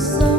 so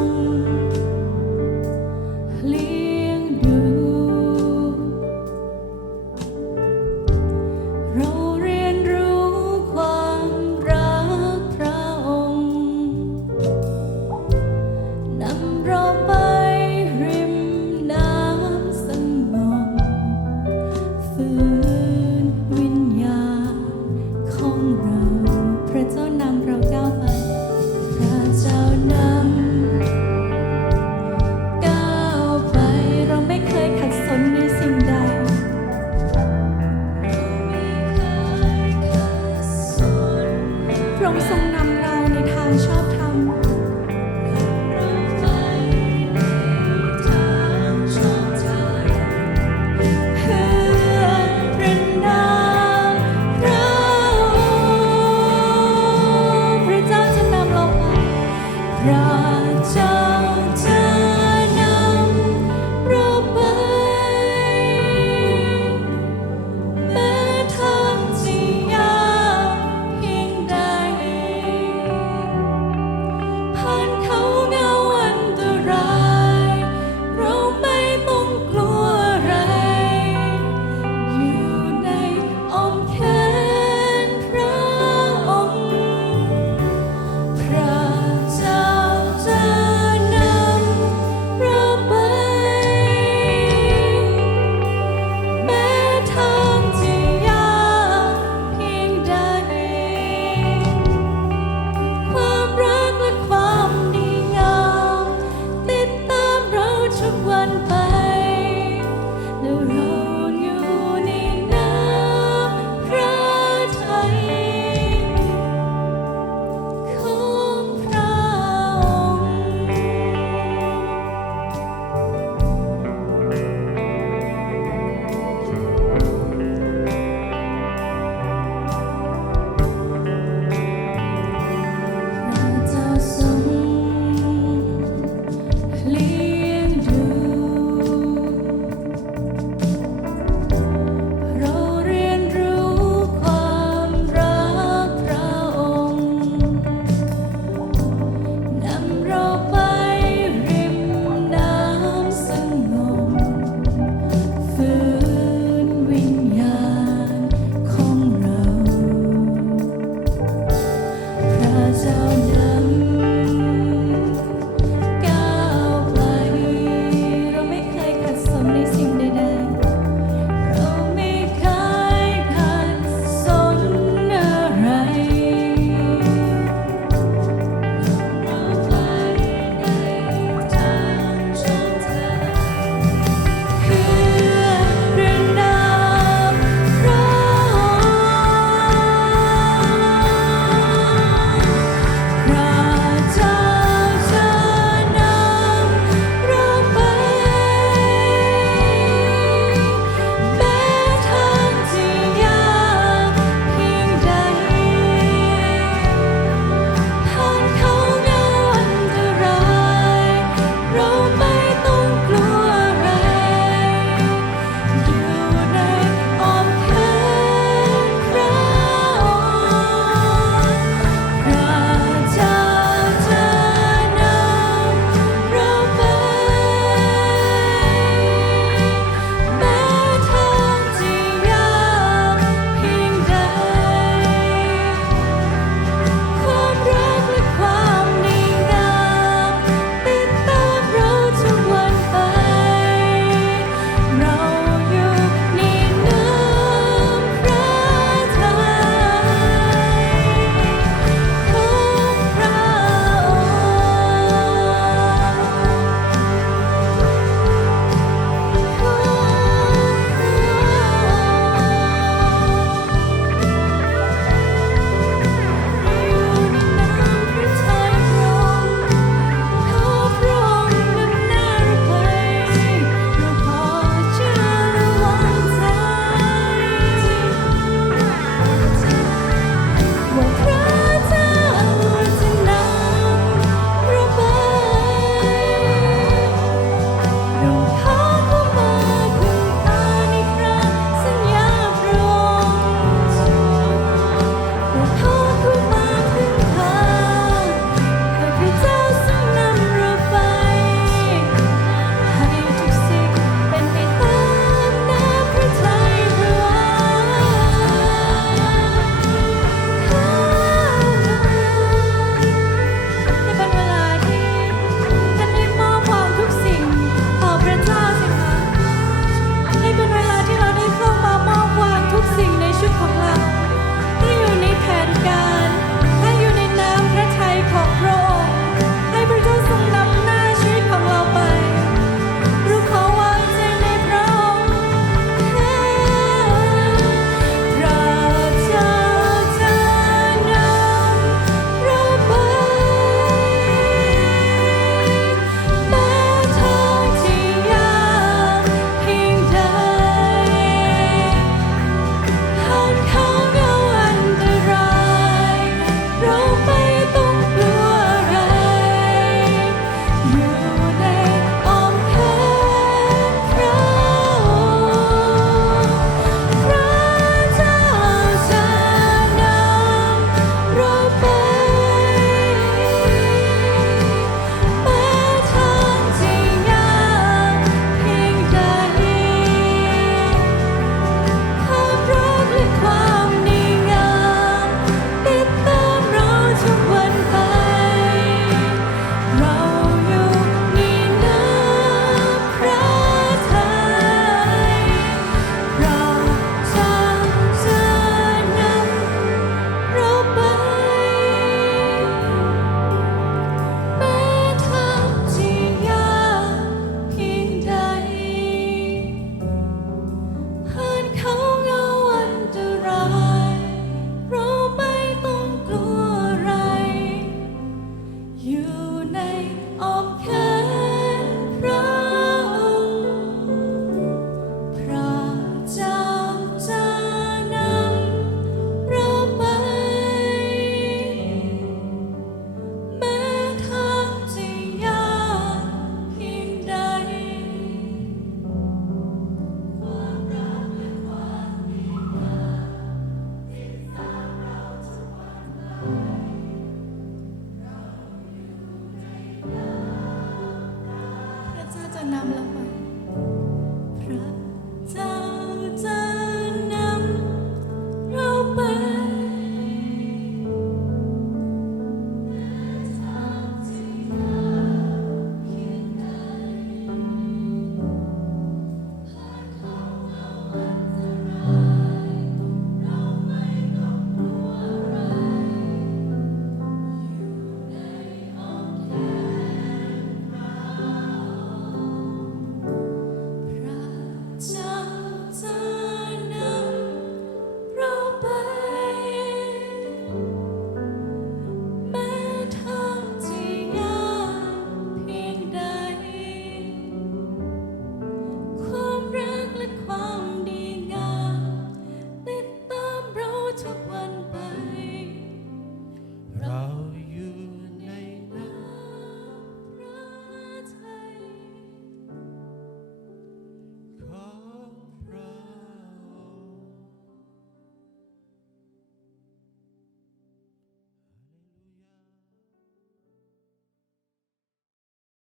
karena melemah.